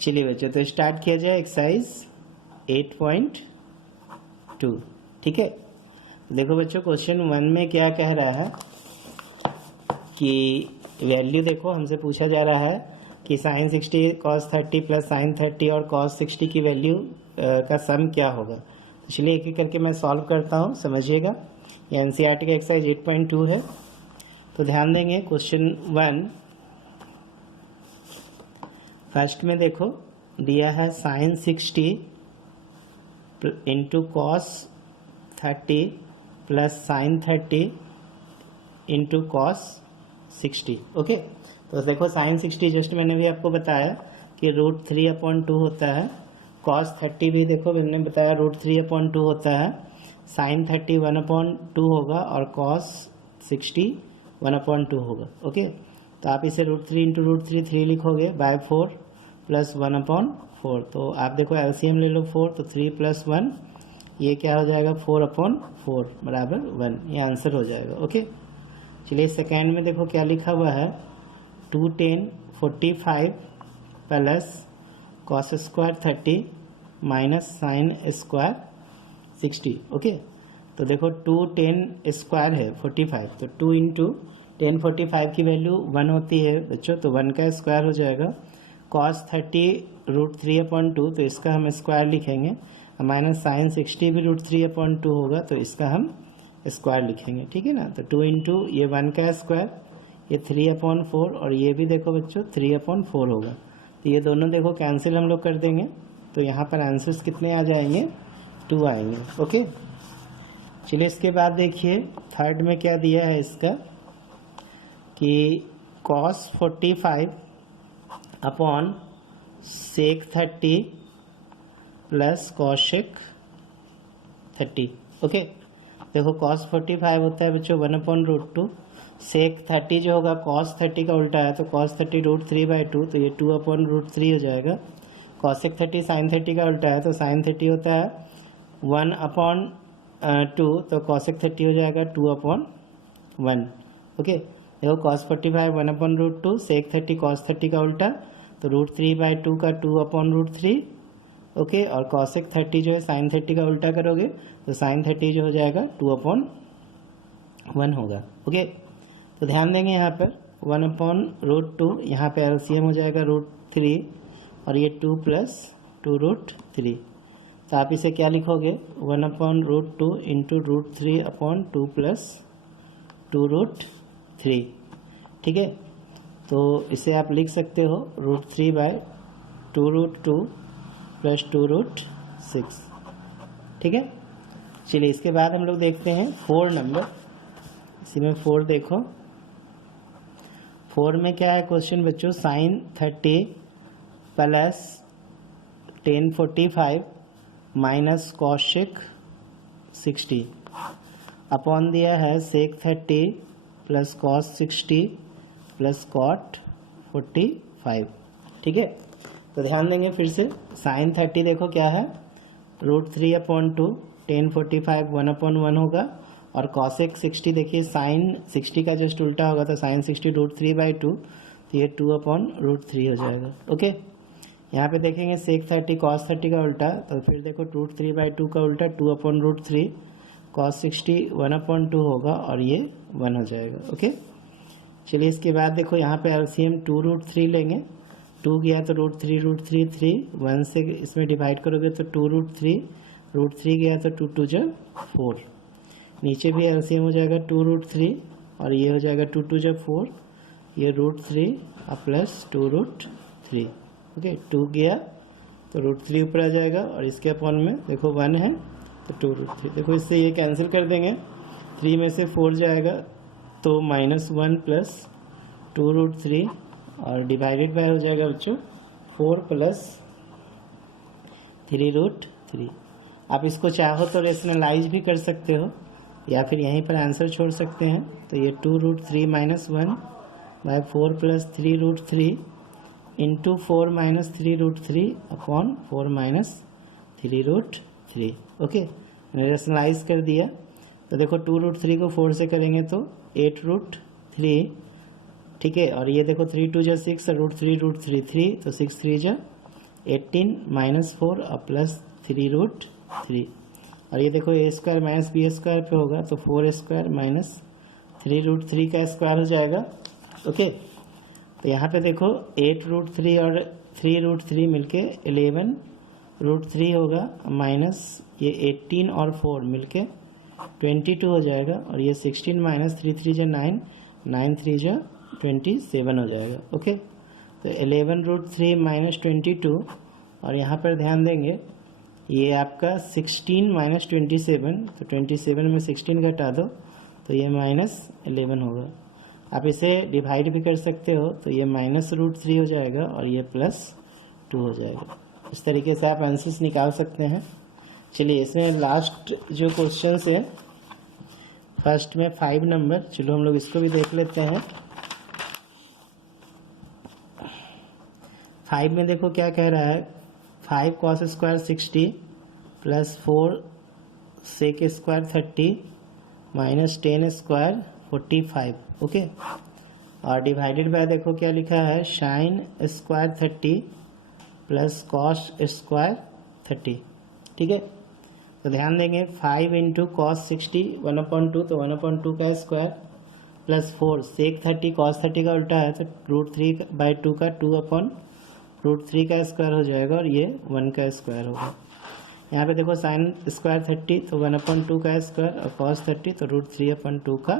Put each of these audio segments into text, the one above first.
चलिए बच्चों, तो स्टार्ट किया जाए एक्सरसाइज 8.2। ठीक है, देखो बच्चों, क्वेश्चन 1 में क्या कह रहा है कि वैल्यू देखो, हमसे पूछा जा रहा है कि sin 60 cos 30 प्लस sin 30 और cos 60 की वैल्यू का सम क्या होगा। तो चलिए एक एक करके मैं सॉल्व करता हूँ, समझिएगा। ये एनसीईआरटी का एक्सरसाइज 8.2 है। तो ध्यान देंगे, क्वेश्चन 1 फर्स्ट में देखो दिया है sin 60 into cos 30 plus sin 30 into cos 60। Okay, तो देखो sin 60 जस्ट मैंने भी आपको बताया कि √3/2 होता है। cos 30 भी देखो मैंने बताया √3/2 होता है। sin 30 1/2 होगा और cos 60 1/2 होगा। ओके, तो आप इसे √3 इंटू √3 लिखोगे बाय 4 प्लस 1/4। तो आप देखो एलसीएम ले लो 4, तो 3 प्लस 1 ये क्या हो जाएगा 4/4 बराबर 1, ये आंसर हो जाएगा। ओके, चलिए सेकेंड में देखो क्या लिखा हुआ है 2tan 45 plus cos square 30 minus sine square 60। Okay, तो देखो 2tan स्क्वायर है 45, तो 2 इंटू टेन 45 की वैल्यू 1 होती है बच्चों, तो 1 का स्क्वायर हो जाएगा। cos 30 √3/2, तो इसका हम स्क्वायर लिखेंगे। माइनस साइन 60 भी √3/2 होगा, तो इसका हम स्क्वायर लिखेंगे। ठीक है ना, तो 2 इंटू ये 1 का स्क्वायर, ये 3/4 और ये भी देखो बच्चों 3/4 होगा। तो ये दोनों देखो कैंसिल हम लोग कर देंगे, तो यहाँ पर आंसर्स कितने आ जाएंगे 2 आएंगे। ओके, चलिए इसके बाद देखिए थर्ड में क्या दिया है इसका कि cos 45 upon sec 30 plus cosec 30। Okay, देखो cos 45 होता है बच्चों 1/√2, sec 30 जो होगा cos 30 का उल्टा है, तो cos 30 √3/2, तो ये 2/√3 हो जाएगा। cosec 30 sin 30 का उल्टा है, तो sin 30 होता है 1/2, तो cosec 30 हो जाएगा 2/1। ओके, देखो cos 45 1/√2, sec 30 cos 30 का उल्टा, तो √3/2 का 2/√3। ओके, और cosec 30 जो है sin 30 का उल्टा करोगे, तो sin 30 जो हो जाएगा 2/1 होगा। ओके, तो ध्यान देंगे यहाँ पर 1/√2, यहाँ पे एलसीएम हो जाएगा √3 और ये 2 प्लस 2√3। तो आप इसे क्या लिखोगे 1/√2 इंटू √3/2 प्लस 2√3। ठीक है, तो इसे आप लिख सकते हो √3/2√2 प्लस 2√6। ठीक है, चलिए इसके बाद हम लोग देखते हैं 4 नंबर। इसी में 4 देखो, 4 में क्या है क्वेश्चन बच्चों, sin 30 plus tan 45 minus cosec 60 upon दिया है sec 30 plus cos 60 plus cot 45। ठीक है, तो ध्यान देंगे फिर से sin 30 देखो क्या है √3/2, tan 45 1/1 होगा, और cosec 60 देखिए sin 60 का जस्ट उल्टा होगा, तो sin 60 √3/2, तो ये 2/√3 हो जाएगा। ओके, यहाँ पे देखेंगे sec 30 cos 30 का उल्टा, तो फिर देखो √3/2 का उल्टा 2/√3, cos 60 1/2 होगा और ये 1 हो जाएगा। ओके, चलिए इसके बाद देखो यहाँ पे एलसीएम 2√3 लेंगे। 2 गया तो √3 3, 1 से इसमें डिवाइड करोगे तो 2√3, √3 गया तो 2 2 4। नीचे भी एलसीएम हो जाएगा 2√3 और ये हो जाएगा 2 2 4, ये √3 और प्लस 2√3। ओके, 2 गया तो √3 ऊपर आ जाएगा और इसके अपॉन में देखो 1 है तो 2√3। देखो इससे ये कैंसिल कर देंगे, 3 में से 4 जाएगा तो -1 प्लस 2√3 और डिवाइडेड बाय हो जाएगा बच्चों 4 प्लस 3√3। आप इसको चाहो तो रेशनलाइज भी कर सकते हो या फिर यहीं पर आंसर छोड़ सकते हैं। तो ये 2√3 - 1 by 4 plus 3√3 into 4 minus 3√3 upon 4 minus 3√3। Okay, मैंने रेशनलाइज कर दिया। तो देखो 2√3 को 4 से करेंगे तो 8√3। ठीक है, और ये देखो 3 2 6 और √3 √3 3, तो 6 3 जा 18 माइनस 4 और प्लस 3√3, और ये देखो ए स्क्वायर माइनस बी स्क्वायर पे होगा तो 4 स्क्वायर माइनस 3√3 का स्क्वायर हो जाएगा। ओके, तो यहाँ पे देखो 8√3 और 3√3 मिलके 11√3 होगा, माइनस ये 18 और 4 मिलके 22 हो जाएगा, और ये 16 माइनस 3 3 जो 9, 9 3 जो 27 हो जाएगा। ओके, तो 11√3 माइनस 22, और यहाँ पर ध्यान देंगे ये आपका 16 माइनस 27, तो 27 में 16 घटा दो तो ये माइनस 11 होगा। आप इसे डिवाइड भी कर सकते हो, तो ये -√3 हो जाएगा और ये +2 हो जाएगा। इस तरीके से आप आंसर्स निकाल सकते हैं। चलिए, इसमें लास्ट जो क्वेश्चन है फर्स्ट में 5 नंबर, चलो हम लोग इसको भी देख लेते हैं। 5 में देखो क्या कह रहा है, 5 cos square 60 plus 4 sec square 30 minus 10 square 45। Okay, और डिवाइडेड बाय देखो क्या लिखा है, sine square 30 plus cos square 30। ठीक है, तो ध्यान देंगे 5 इंटू कॉस 60 1/2, तो 1/2 का स्क्वायर प्लस 4 सेक 30 कॉस 30 का उल्टा है तो √3/2 का 2/√3 का स्क्वायर हो जाएगा, और ये 1 का स्क्वायर होगा। यहाँ पे देखो साइन स्क्वायर 30 तो 1/2 का स्क्वायर, और कॉस 30 तो √3/2 का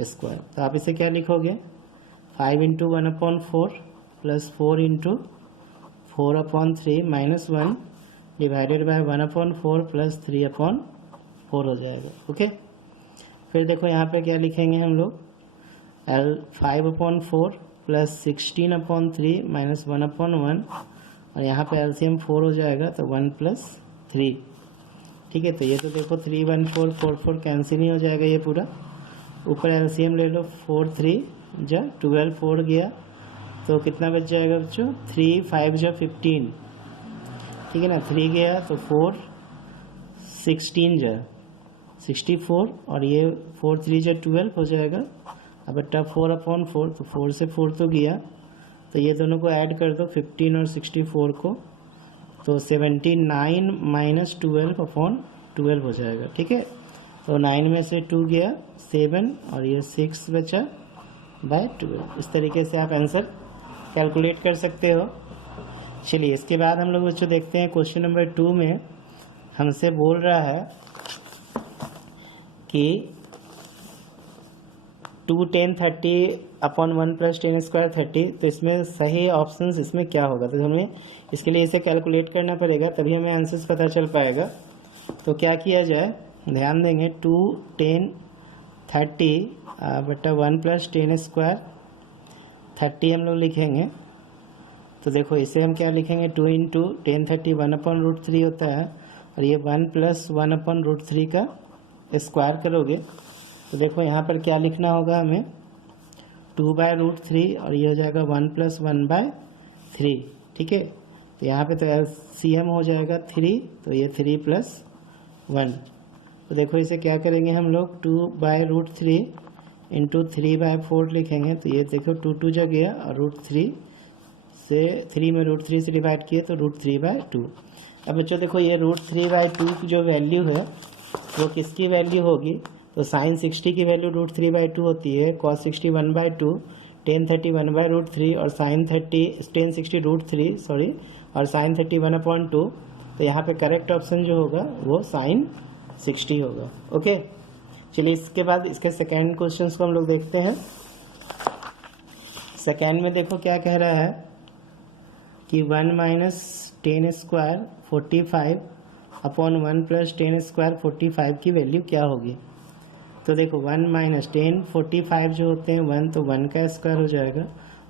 स्क्वायर। तो आप इसे क्या लिखोगे, 5 into 1/4 plus 4 into 4/3 minus 1 divided by 1/4 plus 3/4 हो जाएगा। ओके, फिर देखो यहाँ पे क्या लिखेंगे हम लोग, 5/4 प्लस 16/3 माइनस 1/1, और यहाँ पे एलसीएम 4 हो जाएगा तो 1 + 3। ठीक है, तो ये तो देखो 3 1 4 4 4 कैंसिल ही हो जाएगा ये पूरा। ऊपर एलसीएम ले लो, 4 3 जा 12 4 गया तो कितना बच जाएगा बच्चों, 3 5 जा 15। ठीक है ना, 3 गया तो 4 16 जा 64, और ये 4 3 जा 12 हो जाएगा। अब बट्टा 4/4, तो 4 से 4 तो गया, तो ये दोनों को ऐड कर दो 15 और 64 को, तो 79 माइनस 12/12 हो जाएगा। ठीक है, तो 9 में से 2 गया 7, और ये 6 बचा बाय 12। इस तरीके से आप आंसर कैलकुलेट कर सकते हो। चलिए, इसके बाद हम लोग बच्चों देखते हैं क्वेश्चन नंबर 2 में हमसे बोल रहा है कि 2 10 30/1 + 10 स्क्वायर 30, तो इसमें सही ऑप्शंस इसमें क्या होगा, तो हमें इसके लिए इसे कैलकुलेट करना पड़ेगा, तभी हमें आंसर्स पता चल पाएगा। तो क्या किया जाए, ध्यान देंगे 2 10 30/1 + 10 स्क्वायर 30 हम लोग लिखेंगे। तो देखो इसे हम क्या लिखेंगे, 2 इंटू 10 30 1/√3 होता है, और ये 1 + 1/√3 का स्क्वायर करोगे तो देखो यहाँ पर क्या लिखना होगा हमें, 2/√3, और ये हो जाएगा 1 + 1/3। ठीक है, तो यहाँ पे तो एलसीएम हो जाएगा 3, तो ये 3 + 1। तो देखो इसे क्या करेंगे हम लोग, 2/√3 इंटू 3/4 लिखेंगे, तो ये देखो 2 2 जा गया, और √3 से 3 में √3 से डिवाइड किए तो √3/2। अब बच्चों देखो ये √3/2 की जो वैल्यू है वो किसकी वैल्यू होगी, तो साइन 60 की वैल्यू √3/2 होती है, कॉस 60 1/2, 10 30 1/√3, और साइन 30 10 60 √3 सॉरी, और साइन 30 1/2। तो यहाँ पे करेक्ट ऑप्शन जो होगा वो साइन 60 होगा। ओके, चलिए इसके बाद इसके सेकेंड क्वेश्चन को हम लोग देखते हैं। सेकेंड में देखो क्या कह रहा है कि 1 - 10 स्क्वायर 45/1 + 10 स्क्वायर 45 की वैल्यू क्या होगी। तो देखो 1 - 10 45 जो होते हैं 1, तो 1 का स्क्वायर हो जाएगा,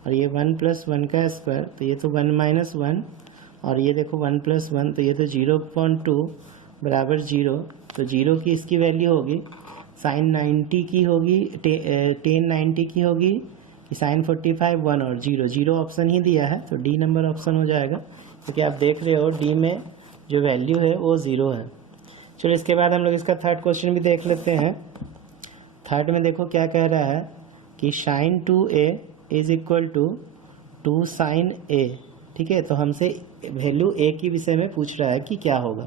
और ये 1 + 1 का स्क्वायर, तो ये तो 1 - 1, और ये देखो 1 + 1, तो ये तो 0.2 बराबर 0। तो 0 की इसकी वैल्यू होगी, साइन 90 की होगी, 10 90 की होगी, कि साइन 45 1 और 0 0 ऑप्शन ही दिया है, तो डी नंबर ऑप्शन हो जाएगा, क्योंकि आप देख रहे हो डी में जो वैल्यू है वो 0 है। चलो इसके बाद हम लोग इसका थर्ड क्वेश्चन भी देख लेते हैं। थर्ड में देखो क्या कह रहा है कि sin 2a = 2 sin a। ठीक है, तो हमसे वैल्यू ए की विषय में पूछ रहा है कि क्या होगा।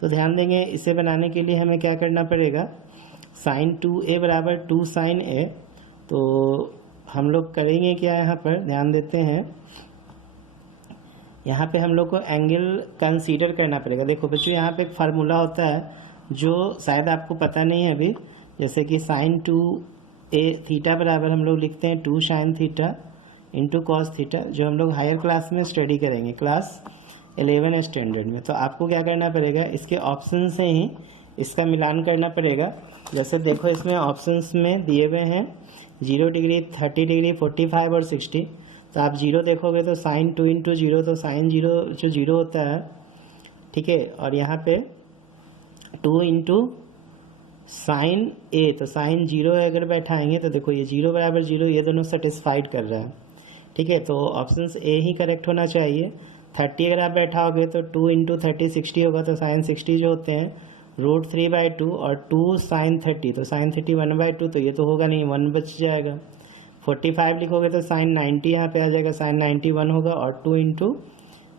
तो ध्यान देंगे, इसे बनाने के लिए हमें क्या करना पड़ेगा, साइन 2a बराबर 2 साइन a। तो हम लोग करेंगे क्या, यहाँ पर ध्यान देते हैं, यहाँ पे हम लोग को एंगल कंसीडर करना पड़ेगा। देखो बच्चों, यहाँ पे एक फार्मूला होता है जो शायद आपको पता नहीं है अभी, जैसे कि साइन 2a थीटा बराबर हम लोग लिखते हैं 2 sine theta into cos theta, जो हम लोग हायर क्लास में स्टडी करेंगे, क्लास 11 स्टैंडर्ड में। तो आपको क्या करना पड़ेगा, इसके ऑप्शन से ही इसका मिलान करना पड़ेगा। जैसे देखो, इसमें ऑप्शंस में दिए हुए हैं 0 डिग्री, 30 डिग्री, 45 और 60। तो आप 0 देखोगे तो साइन 2 इंटू 0, तो साइन 0 जो 0 होता है, ठीक है। और यहाँ पे 2 इंटू साइन a, तो साइन 0 अगर बैठाएंगे तो देखो ये 0 बराबर 0, ये दोनों सेटिस्फाइड कर रहा है, ठीक है। तो ऑप्शन ए ही करेक्ट होना चाहिए। 30 अगर आप बैठाओगे तो 2 इंटू 30 60 होगा, तो साइन 60 जो होते हैं √3/2 और 2 साइन 30, तो साइन 30 1/2, तो ये तो होगा नहीं, 1 बच जाएगा। 45 लिखोगे तो साइन 90 यहाँ पे आ जाएगा, साइन 90 1 होगा, और 2 इंटू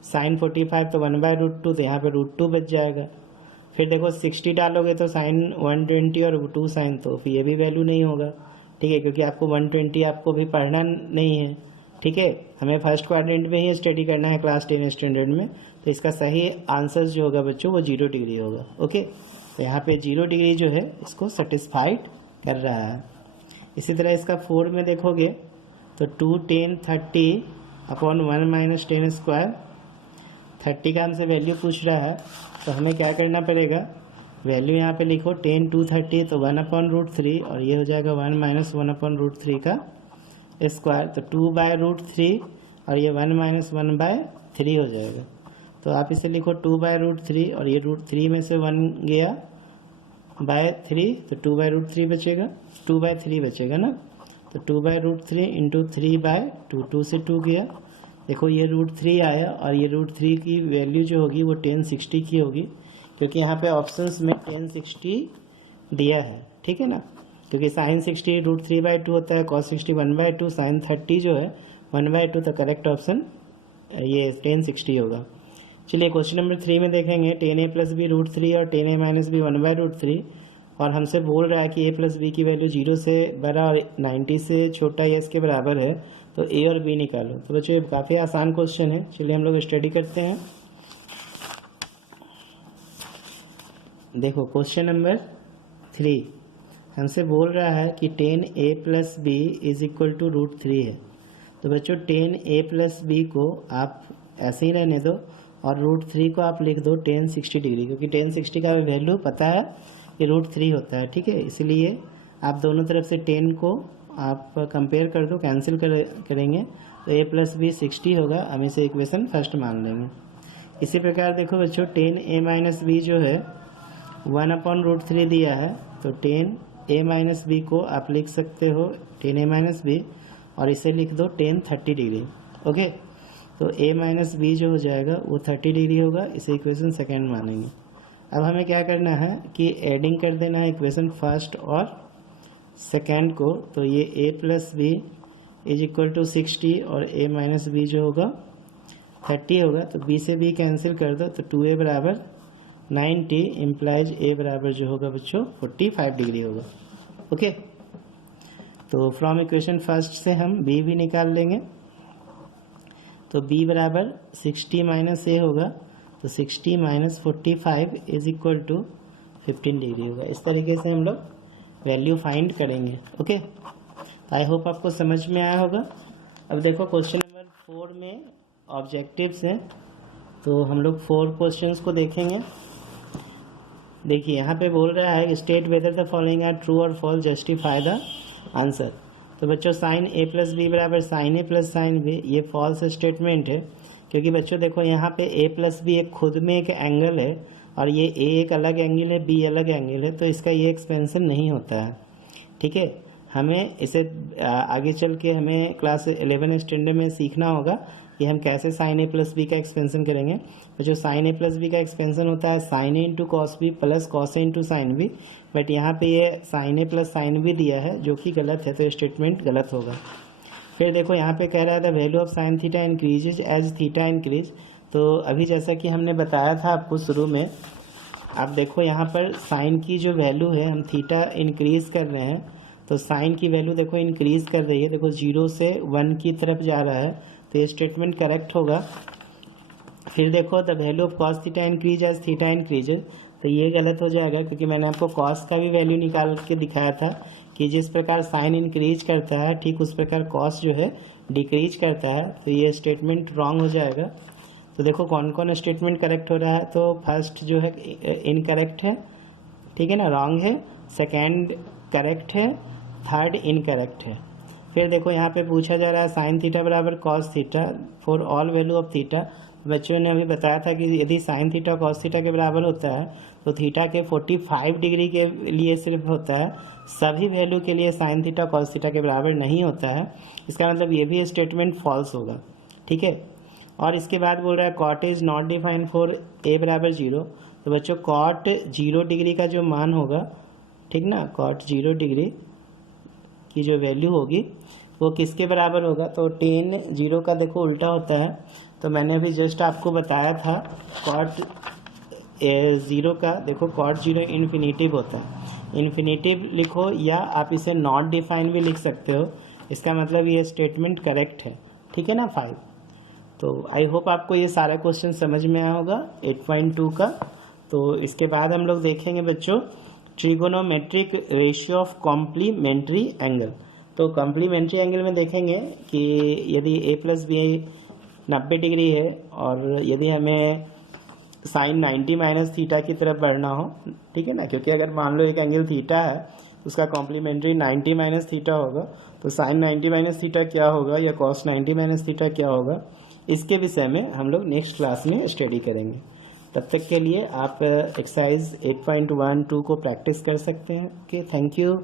साइन 45 तो 1/√2, तो यहाँ पे √2 बच जाएगा। फिर देखो 60 डालोगे तो साइन 120 और 2 साइन, तो फिर ये भी वैल्यू नहीं होगा, ठीक है, क्योंकि आपको 120 आपको भी पढ़ना नहीं है, ठीक है। हमें फर्स्ट क्वाड्रेंट में ही स्टडी करना है क्लास 10 स्टैंडर्ड में। तो इसका सही आंसर जो होगा बच्चों वो 0 डिग्री होगा, ओके। तो यहाँ पे 0 डिग्री जो है इसको सेटिस्फाइड कर रहा है। इसी तरह इसका 4 में देखोगे तो 2 10 30 अपॉन 1 माइनस 10 स्क्वायर, 30 का हमसे वैल्यू पूछ रहा है, तो हमें क्या करना पड़ेगा, वैल्यू यहाँ पे लिखो 10 2 30, तो 1/√3, और ये हो जाएगा 1 माइनस 1/√3 का स्क्वायर, तो 2/√3, और ये 1 माइनस 1/3 हो जाएगा। तो आप इसे लिखो 2/√3, और ये √3 में से 1 गया /3, तो 2/√3 बचेगा, 2/3 बचेगा ना। तो 2/√3 इंटू 3/2, 2 से 2 गया, देखो ये √3 आया, और ये √3 की वैल्यू जो होगी वो 1060 की होगी, क्योंकि यहाँ पे ऑप्शंस में 1060 दिया है, ठीक है ना। क्योंकि साइन 60 √3/2 होता है, कॉस 60 1/2, साइन 30 जो है 1/2, तो करेक्ट ऑप्शन ये 1060 होगा। चलिए क्वेश्चन नंबर 3 में देखेंगे, 10a प्लस बी √3 और 10a माइनस बी 1/√3, और हमसे बोल रहा है कि a प्लस बी की वैल्यू 0 से बड़ा और 90 से छोटा या इसके बराबर है, तो a और b निकालो। तो बच्चों ये काफ़ी आसान क्वेश्चन है, चलिए हम लोग स्टडी करते हैं। देखो क्वेश्चन नंबर 3 हमसे बोल रहा है कि 10a plus B is equal to √3 है। तो बच्चों 10a प्लस बी को आप ऐसे ही रहने दो, और √3 को आप लिख दो 1060 डिग्री, क्योंकि 1060 का वैल्यू पता है कि √3 होता है, ठीक है। इसलिए आप दोनों तरफ से 10 को आप कंपेयर कर दो, कैंसिल करेंगे, तो a प्लस बी 60 होगा, हम इसे इक्वेशन फर्स्ट मान लेंगे। इसी प्रकार देखो बच्चों 10a माइनस बी जो है 1/√3 दिया है, तो 10a माइनस बी को आप लिख सकते हो 10a माइनस बी, और इसे लिख दो 1030 डिग्री, ओके। तो a माइनस बी जो हो जाएगा वो 30 डिग्री होगा, इसे इक्वेशन सेकेंड मानेंगे। अब हमें क्या करना है कि एडिंग कर देना है इक्वेशन फर्स्ट और सेकेंड को, तो ये a plus B is equal to 60, और a माइनस बी जो होगा 30 होगा, तो b से b कैंसिल कर दो, तो 2a बराबर 90 इम्प्लाइज a बराबर जो होगा बच्चों 45 डिग्री होगा, ओके। तो फ्रॉम इक्वेशन फर्स्ट से हम b भी निकाल लेंगे, तो b बराबर 60 माइनस a होगा, तो 60 minus 45 is equal to 15 degree होगा। इस तरीके से हम लोग वैल्यू फाइंड करेंगे, ओके। आई होप आपको समझ में आया होगा। अब देखो क्वेश्चन नंबर 4 में ऑब्जेक्टिव्स हैं, तो हम लोग 4 क्वेश्चंस को देखेंगे। देखिए यहाँ पे बोल रहा है state whether the following are true और फॉल्स, जस्टिफाई द आंसर। तो बच्चों साइन a प्लस बी बराबर sine a plus sine B, ये फॉल्स स्टेटमेंट है, क्योंकि बच्चों देखो यहाँ पे a प्लस बी एक खुद में एक एंगल है, और ये a एक अलग एंगल है, b अलग एंगल है, तो इसका ये एक्सपेंशन नहीं होता है, ठीक है। हमें इसे आगे चल के हमें क्लास 11 स्टैंडर्ड में सीखना होगा कि हम कैसे साइन a प्लस बी का एक्सपेंशन करेंगे। तो जो साइन a प्लस बी का एक्सपेंशन होता है sine a into cos B plus cos a into sine B, but यहाँ पे ये sine a plus sine B दिया है जो कि गलत है, तो स्टेटमेंट गलत होगा। फिर देखो यहाँ पे कह रहा है the value of sine theta increases as theta increase. तो अभी जैसा कि हमने बताया था आपको शुरू में, आप देखो यहाँ पर साइन की जो वैल्यू है, हम थीटा इंक्रीज कर रहे हैं तो साइन की वैल्यू देखो इंक्रीज कर रही है, देखो 0 से 1 की तरफ जा रहा है, तो ये स्टेटमेंट करेक्ट होगा। फिर देखो the value of cos theta increase as theta increases, तो ये गलत हो जाएगा क्योंकि मैंने आपको कॉस का भी वैल्यू निकाल के दिखाया था कि जिस प्रकार साइन इंक्रीज करता है ठीक उस प्रकार कॉस जो है डिक्रीज करता है, तो ये स्टेटमेंट रॉन्ग हो जाएगा। तो देखो कौन कौन स्टेटमेंट करेक्ट हो रहा है, तो फर्स्ट जो है इनकरेक्ट है, ठीक है ना, रॉन्ग है, सेकेंड करेक्ट है, थर्ड इनकरेक्ट है। फिर देखो यहाँ पे पूछा जा रहा है साइन थीटा बराबर cos theta for all value of theta. बच्चों ने अभी बताया था कि यदि साइन थीटा कॉस थीटा के बराबर होता है तो थीटा के 45 डिग्री के लिए सिर्फ होता है, सभी वैल्यू के लिए साइन थीटा कॉस थीटा के बराबर नहीं होता है। इसका मतलब ये भी स्टेटमेंट फॉल्स होगा, ठीक है। और इसके बाद बोल रहा है cot is not defined for A बराबर 0। तो बच्चों कॉट 0 डिग्री का जो मान होगा, ठीक ना, कॉट 0 डिग्री की जो वैल्यू होगी वो किसके बराबर होगा, तो tan 0 का देखो उल्टा होता है। तो मैंने अभी जस्ट आपको बताया था कॉट 0 का देखो कॉट 0 इन्फिनेटिव होता है, इन्फिनेटिव लिखो या आप इसे नॉट डिफाइन भी लिख सकते हो। इसका मतलब ये स्टेटमेंट करेक्ट है, ठीक है ना 5। तो आई होप आपको ये सारा क्वेश्चन समझ में आया होगा 8.2 का। तो इसके बाद हम लोग देखेंगे बच्चों trigonometric ratio of complementary angle. तो कॉम्प्लीमेंट्री एंगल में देखेंगे कि यदि a प्लस बी 90 डिग्री है और यदि हमें साइन 90 माइनस थीटा की तरफ बढ़ना हो, ठीक है ना, क्योंकि अगर मान लो एक एंगल थीटा है उसका कॉम्प्लीमेंट्री 90 माइनस थीटा होगा, तो साइन 90 माइनस थीटा क्या होगा या कॉस 90 माइनस थीटा क्या होगा, इसके विषय में हम लोग नेक्स्ट क्लास में स्टडी करेंगे। तब तक के लिए आप एक्सरसाइज 8.1-2 को प्रैक्टिस कर सकते हैं। Okay, thank you.